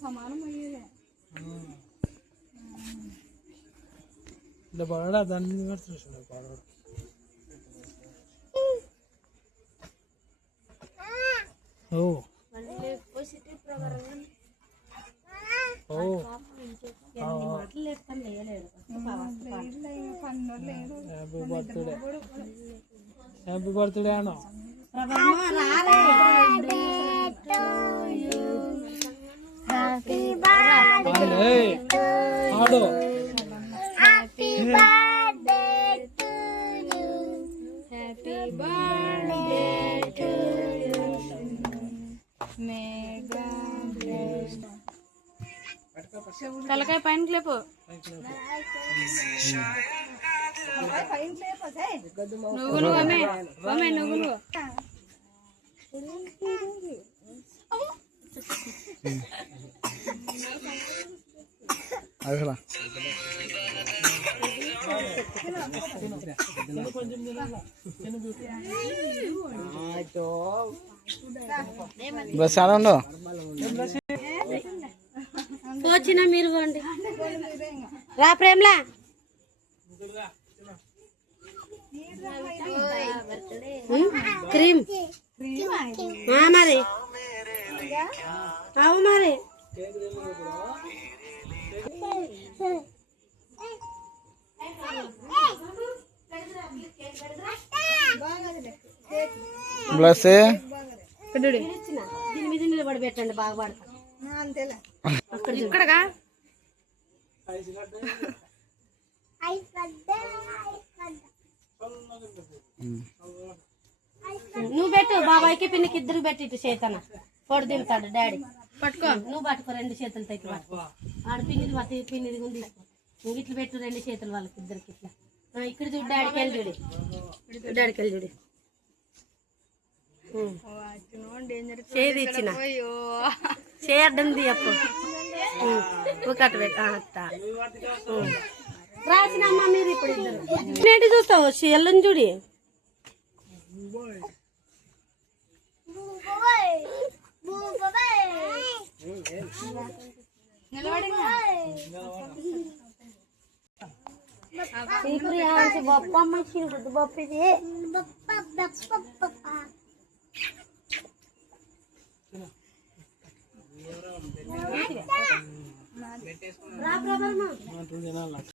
సమానం అయ్యేదే ఇలా పడడా దాని మీద పడుతున్నాడు పడడు ఓ హ్యాపీ బర్త్డే అన్నా ఆడు తలకాయ పైన లేపు నువ్వు నువ్వు అసలా బ్రష్ చాలా ఉండవు వచ్చిన మీరు రా ప్రేమ్లా క్రీమ్ మరి అవు మరి బ్లస్ దీని మీద నిలబడి పెట్టండి బాగా పడతా ఇక్కడగా నువ్వు పెట్టు బాబాయ్కి పిన్నికి ఇద్దరు పెట్టి ఇటు చేతన పొడి దిగుతాడు డాడీ పట్టుకో నువ్వు పట్టుకో రెండు చేతులతో ఇట్లా పట్టుకో ఆడ పిన్నిది పట్టి పిన్నిది ఉంది ఇట్లా పెట్టు రెండు చేతులు వాళ్ళకి ఇద్దరికి ఇట్లా ఇక్కడ చూడు డాడీకి వెళ్ళి చూడు డాడీకి వెళ్ళి చూడు చేది ఇచ్చిన చేయడ్డంది అప్పుడు ఒకటి పెట్ట రాసినమ్మ మీరు ఇప్పుడు ఇద్దరు ఏంటి చూస్తావు ఎల్లని చూడి బొప్పమ్మ బొప్పిది రా